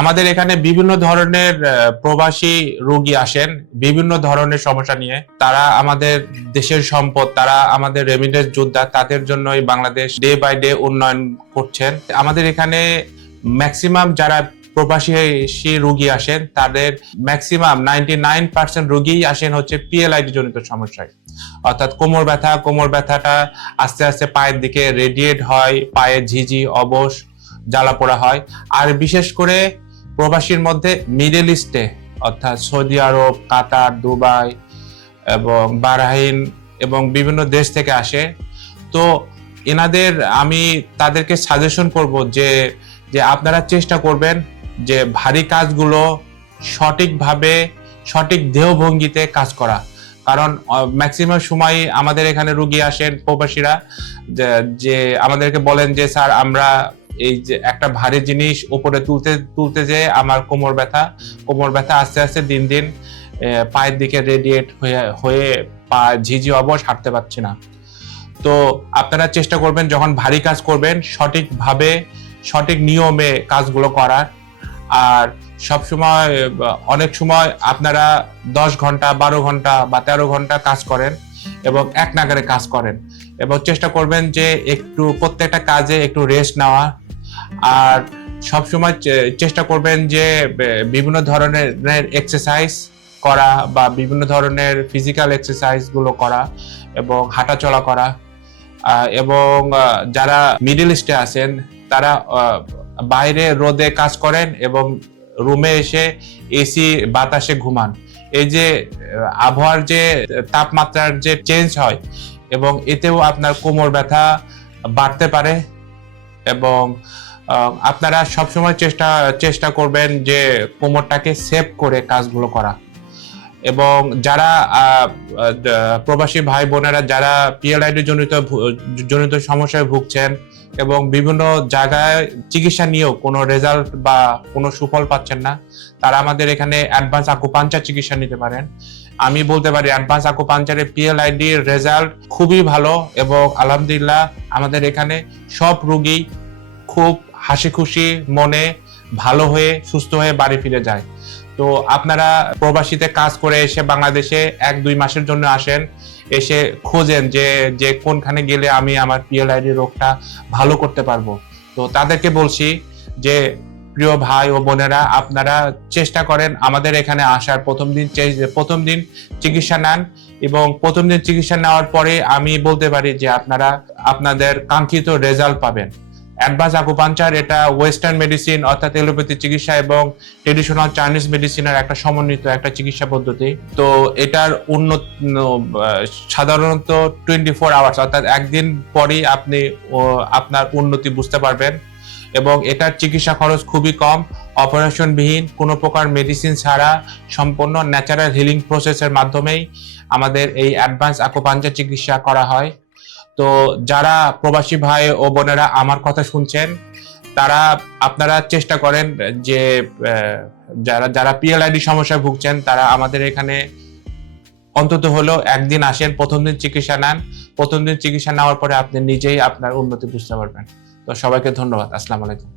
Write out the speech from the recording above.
আমাদের এখানে বিভিন্ন ধরনের প্রবাসী রোগী আসেন বিভিন্ন ধরনের সমস্যা নিয়ে। তারা আমাদের দেশের সম্পদ, তারা আমাদের রেমিটেন্স যোদ্ধা, তাদের জন্যই বাংলাদেশ ডে বাই ডে উন্নয়ন করছেন। আমাদের এখানে ম্যাক্সিমাম যারা প্রবাসী রোগী আসেন তাদের ম্যাক্সিমাম 99% রোগী আসেন হচ্ছে পিএলআইডি জনিত সমস্যায়, অর্থাৎ কোমর ব্যথাটা আস্তে আস্তে পায়ের দিকে রেডিয়েট হয়, পায়ে ঝিঝি অবশ জ্বালা পোড়া হয়। আর বিশেষ করে প্রবাসীর মধ্যে মিডল ইস্টে অর্থাৎ সৌদি আরব, কাতার, দুবাই এবং বাহরাইন এবং বিভিন্ন দেশ থেকে আসে। তো এনাদের আমি তাদেরকে সাজেশন করব যে আপনারা চেষ্টা করবেন যে ভারী কাজগুলো সঠিকভাবে সঠিক দেহভঙ্গিতে কাজ করা। কারণ ম্যাক্সিমাম সময় আমাদের এখানে রোগী আসেন প্রবাসীরা যে আমাদেরকে বলেন যে স্যার আমরা এই যে একটা ভারী জিনিস উপরে তুলতে যে আমার কোমর ব্যথা আস্তে আস্তে দিন দিন পায়ের দিকে রেডিয়েট হয়ে পা ঝিঝি অবশ হাঁটতে পারছি না। তো আপনারা চেষ্টা করবেন যখন ভারী কাজ করবেন সঠিকভাবে সঠিক নিয়মে কাজগুলো করার। আর সবসময় অনেক সময় আপনারা 10 ঘন্টা 12 ঘন্টা বা 13 ঘন্টা কাজ করেন এবং এক নাগারে কাজ করেন, এবং চেষ্টা করবেন যে একটু প্রত্যেকটা কাজে একটু রেস্ট নেওয়া। আর সবসময় চেষ্টা করবেন যে বিভিন্ন ধরনের এক্সারসাইজ করা বা বিভিন্ন ধরনের ফিজিক্যাল এক্সারসাইজ গুলো করা এবং হাঁটাচলা করা। এবং যারা মিডল ইস্টে আছেন তারা বাইরে রোদে কাজ করেন এবং রুমে এসে এসি বাতাসে ঘুমান। এই যে আবহাওয়ার যে তাপমাত্রার যে চেঞ্জ হয় এবং এতেও আপনার কোমর ব্যথা বাড়তে পারে। এবং আপনারা সবসময় চেষ্টা করবেন যে কোমরটাকে সেভ করে কাজগুলো করা। এবং যারা প্রবাসী ভাই বোনেরা যারা পিএলআইডি জনিত সমস্যায় ভুগছেন এবং বিভিন্ন জায়গায় চিকিৎসা নিয়েও কোনো রেজাল্ট বা কোনো সুফল পাচ্ছেন না, তারা আমাদের এখানে অ্যাডভান্স আকুপাঞ্চার চিকিৎসা নিতে পারেন। আমি বলতে পারি অ্যাডভান্স আকুপাঞ্চারের পিএলআইডির রেজাল্ট খুবই ভালো এবং আলহামদুলিল্লাহ আমাদের এখানে সব রোগী খুব হাসি খুশি মনে ভালো হয়ে সুস্থ হয়ে বাড়ি ফিরে যায়। তো আপনারা প্রবাসীতে কাজ করে এসে বাংলাদেশে 1-2 মাসের জন্য আসেন, এসে খোঁজেন যে কোনখানে গেলে আমি আমার পিএলআইডি রোগটা ভালো করতে পারবো। তো তাদেরকে বলছি যে প্রিয় ভাই ও বোনেরা, আপনারা চেষ্টা করেন আমাদের এখানে আসার প্রথম দিন চিকিৎসা নেন, এবং প্রথম দিন চিকিৎসা নেওয়ার পরে আমি বলতে পারি যে আপনারা আপনাদের কাঙ্ক্ষিত রেজাল্ট পাবেন। অ্যাডভান্স আকুপাঞ্চার এটা ওয়েস্টার্ন মেডিসিন অর্থাৎ এলোপ্যাথি চিকিৎসা এবং ট্রেডিশনাল চাইনিজ মেডিসিনের একটা সমন্বিত একটা চিকিৎসা পদ্ধতি। তো এটার সাধারণত 24 আওয়ার্স অর্থাৎ একদিন পরই আপনি আপনার উন্নতি বুঝতে পারবেন। এবং এটার চিকিৎসা খরচ খুবই কম, অপারেশনবিহীন, কোনো প্রকার মেডিসিন ছাড়া সম্পূর্ণ ন্যাচারাল হিলিং প্রসেসের মাধ্যমেই আমাদের এই অ্যাডভান্স আকুপাঞ্চার চিকিৎসা করা হয়। তো যারা প্রবাসী ভাই ও বোনেরা আমার কথা শুনছেন, তারা আপনারা চেষ্টা করেন যে যারা পিএলআইডি সমস্যায় ভুগছেন তারা আমাদের এখানে অন্তত হলেও একদিন আসেন, প্রথম দিন চিকিৎসা নেন। প্রথম দিন চিকিৎসা নেওয়ার পরে আপনি নিজেই আপনার উন্নতি বুঝতে পারবেন। তো সবাইকে ধন্যবাদ। আসসালামু আলাইকুম।